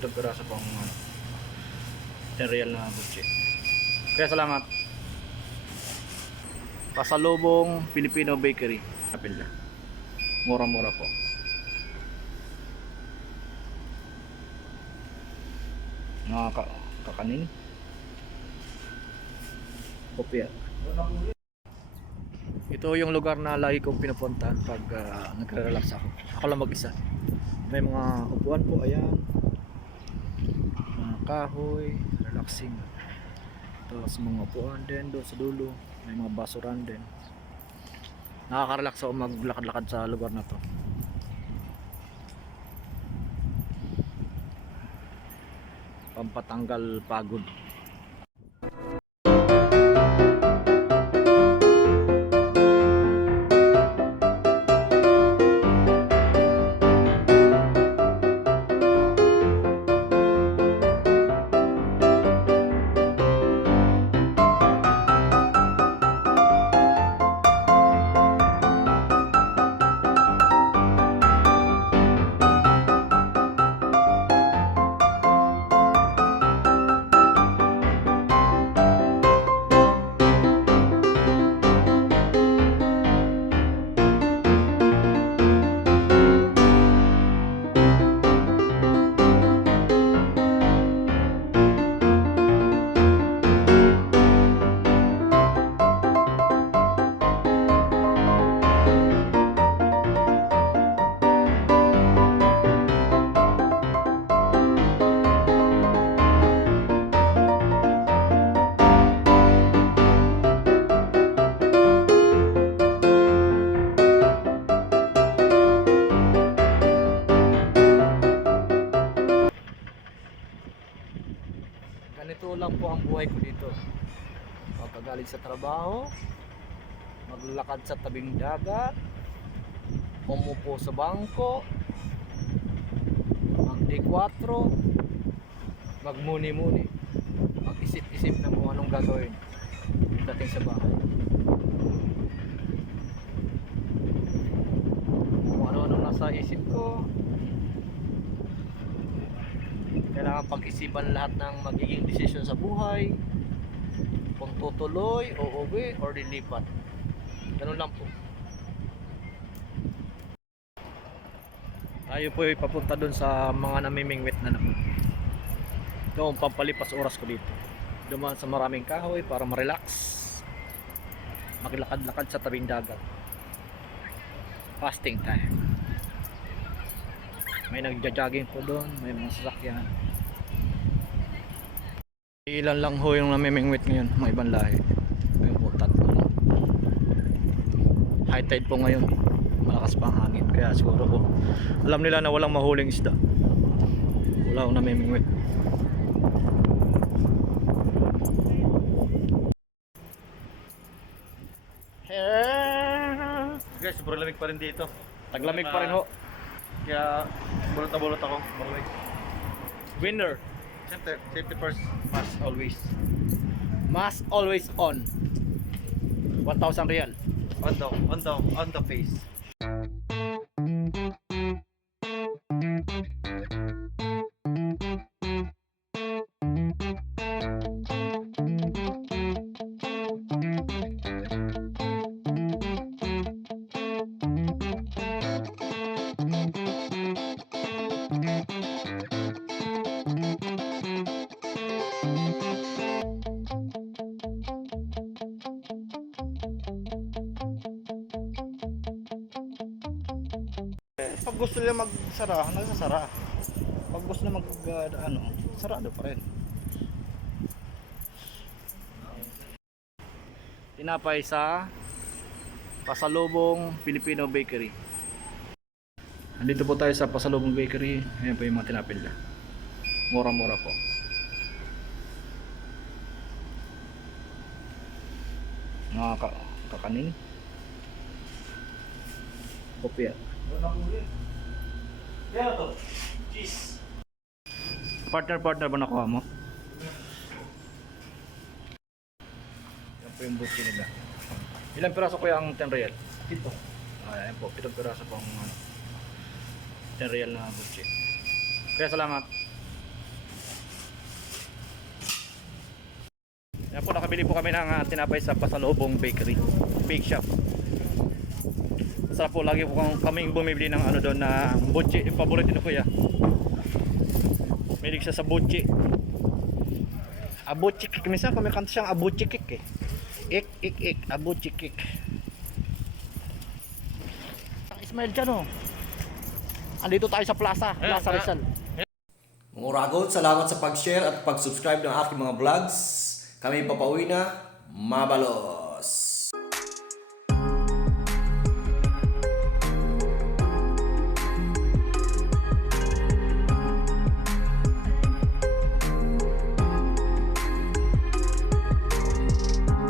Itong piraso pang ano, 10 real na butche. Kaya salamat. Pasalubong Filipino Bakery. Kapila. Mura-mura po. Mga ka kakanin. Kopya. Ito yung lugar na lagi kong pinupuntahan pag ah, nagre-relax ako. Ako lang mag-isa. May mga upuan po, ayan. Kahoy, relaxing. Tapos mga upuan din doon sa dulo. May mga basuran din. Nakaka-relax ako maglakad-lakad sa lugar na to. Pampatanggal pagod. Ganito lang po ang buhay ko dito. Pagkagaling sa trabaho, maglakad sa tabing dagat, umupo sa bangko, mag D4, magmuni-muni, mag-isip-isip ng kung anong gagawin dating sa bahay. Kung ano-anong nasa isip ko, kailangan pag-isipan lahat ng magiging desisyon sa buhay. Kung tutuloy o uwi or lilipat. Ganun lang po. Tayo po ay papunta dun sa mga namimingwit na naman. Ang pampalipas oras ko dito. Dumaan sa maraming kahoy para ma-relax. Maglakad-lakad sa tabing dagat. Fasting time. May nagja-jogging po doon may mga sasakyan ilan lang ho yung namimingwit ngayon mga ibang lahi. Ayun po tatlo lang. High tide po ngayon. Malakas pa ang hangin. Kaya siguro po alam nila na walang mahuling isda. Wala akong namimingwit. Guys, sobrang lamig pa rin dito. taglamig pa rin ho. Kaya bulot na bulot ako. Winner Siyempre, safety first. Mas always. must always on 1,000 real On the, on the, on the face. Pag gusto nila magsara, nagsasara. Pag gusto nila mag uh, ano, sarado pa rin. Tinapay sa Pasalubong Filipino Bakery. Andito po tayo sa Pasalubong Bakery. Ayan po yung mga tinapay nila. Mura-mura po. Mga ka kakanin. Kopya. Doon ako ulit. Kaya to. Cheese. Partner-partner ba nakuha mo? Yan po yung buti nila. Ilang piraso kuya ang 10 real? Pito. Ah, yan po. Pitong piraso po ang ano, 10 real na buti. Kaya salamat. Yan po, nakabili po kami ng uh, tinapay sa Pasalobong Bakery. Bake Shop. Sarap po, lagi po kaming bumibili ng ano doon na butchi. Yung paborito ni Kuya. Milig siya sa butchi. Abuchi kik. Minsan kumikanta siyang abuchi kik eh. Ik, ik, ik. Abuchi kik. Ang Ismail dyan oh. Andito tayo sa plaza. Plaza ah. Rizal. Mga Uragot, salamat sa pag-share at pag-subscribe ng aking mga vlogs. Kami papauwi na. Mabalo!